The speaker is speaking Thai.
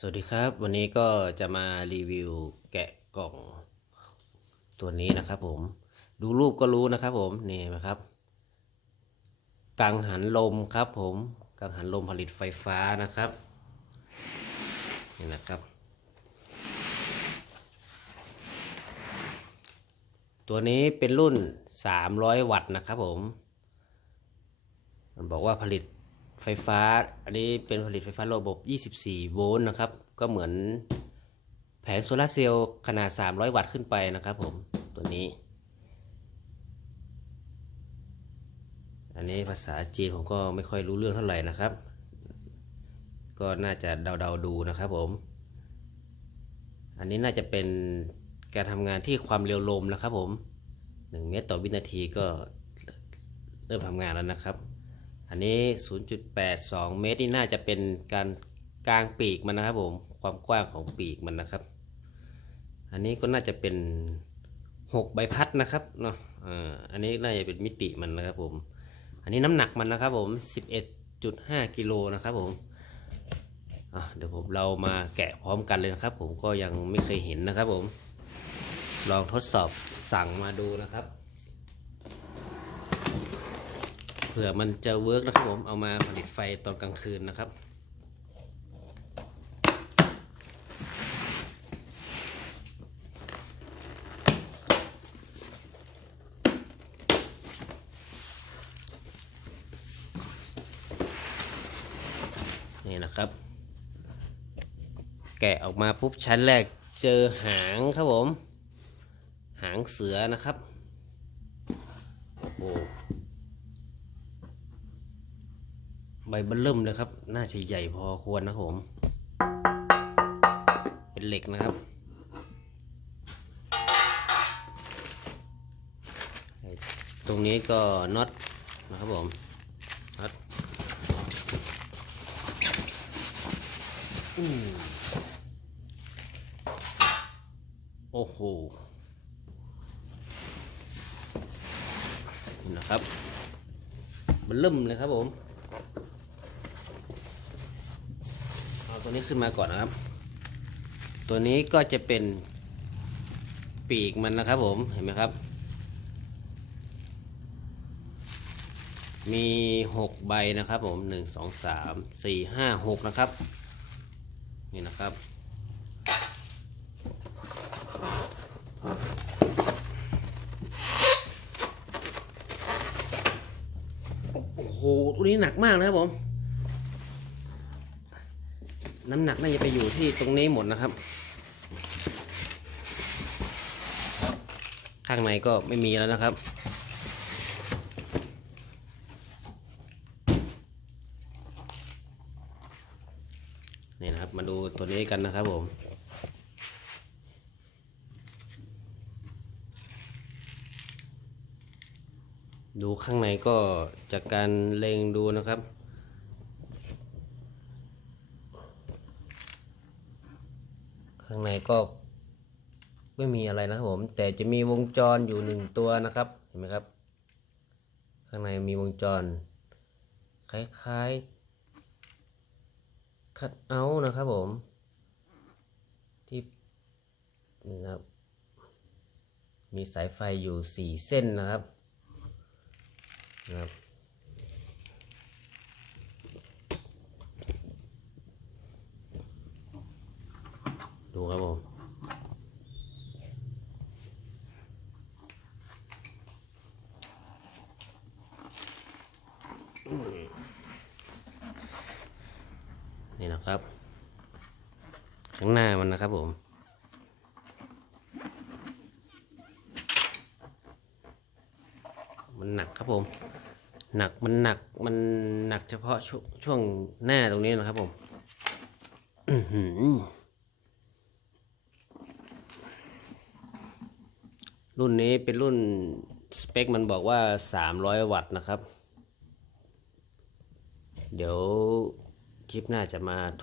สวัสดีครับ วันนี้ก็จะมารีวิวแกะกล่องตัวนี้นะครับผมดูรูปก็รู้นะครับผมนี่นะครับกังหันลมครับผมกังหันลมผลิตไฟฟ้านะครับนี่นะครับ ตัวนี้เป็นรุ่น 300 วัตต์นะครับผม มันบอกว่าผลิต ไฟฟ้า อันนี้เป็นผลิตไฟฟ้าระบบ 24 โวลต์นะครับ ก็เหมือนแผงโซลาเซลล์ขนาด 300 วัตต์ขึ้นไปนะครับผม ตัวนี้ อันนี้ภาษาจีนผมก็ไม่ค่อยรู้เรื่องเท่าไหร่นะครับ ก็น่าจะเดาๆดูนะครับผม อันนี้น่าจะเป็นการทำงานที่ความเร็วลมนะครับผม 1 เมตรต่อวินาทีก็เริ่มทำงานแล้วนะครับ อันนี้ 0.82 เมตรนี่น่าจะเป็นการกลางปีกมันนะครับผม ความกว้างของปีกมันนะครับ อันนี้ก็น่าจะเป็น 6 ใบพัดนะครับเนาะอันนี้น่าจะเป็นมิติมันนะครับผม อันนี้น้ำหนักมันนะครับผม 11.5 กิโลนะครับผมเดี๋ยวผมเรามาแกะพร้อมกันเลยนะครับ ผมก็ยังไม่เคยเห็นนะครับผม ลองทดสอบสั่งมาดูนะครับ เผื่อมันจะเวิร์กนะครับผมเอามาผลิตไฟตอนกลางคืนนะครับนี่นะครับ แกะออกมาปุ๊บชั้นแรกเจอหางครับผม หางเสือนะครับโอ้ ใบเบิ่มเลยครับ น่าจะใหญ่พอควรนะผม เป็นเหล็กนะครับตรงนี้ก็น็อตนะครับผมน็อตโอ้โหนี่นะครับ มันเริ่มเลยครับผม เอา ตัวนี้ขึ้นมาก่อนนะครับ ตัวนี้ก็จะเป็นปีกมันนะครับผมเห็นไหมครับ มีหกใบนะครับผมหนึ่งสองสามสี่ห้าหกนะครับ นี่นะครับโอ้โหตัวนี้หนักมากนะครับผม น้ำหนักน่าจะไปอยู่ที่ตรงนี้หมดนะครับ ข้างในก็ไม่มีแล้วนะครับ นี่นะครับมาดูตัวนี้กันนะครับผมดูข้างในก็จากการเล็งดูนะครับ ข้างในก็ไม่มีอะไรนะครับผม แต่จะมีวงจรอยู่หนึ่งตัวนะครับ เห็นไหมครับ ข้างในมีวงจร คล้ายๆคัดเอาท์นะครับผม ที่นี่นะครับ มีสายไฟอยู่สี่เส้นนะครับนะครับ ดูครับผมนี่นะครับ ข้างหน้ามันนะครับผมมันหนักครับผม หนักมันหนักมันหนักเฉพาะช่วงช่วงหน้าตรงนี้นะครับผม อื้อหือ รุ่นนี้เป็นรุ่นสเปคมันบอกว่า 300 วัตต์นะครับ เดี๋ยวคลิปหน้าจะมา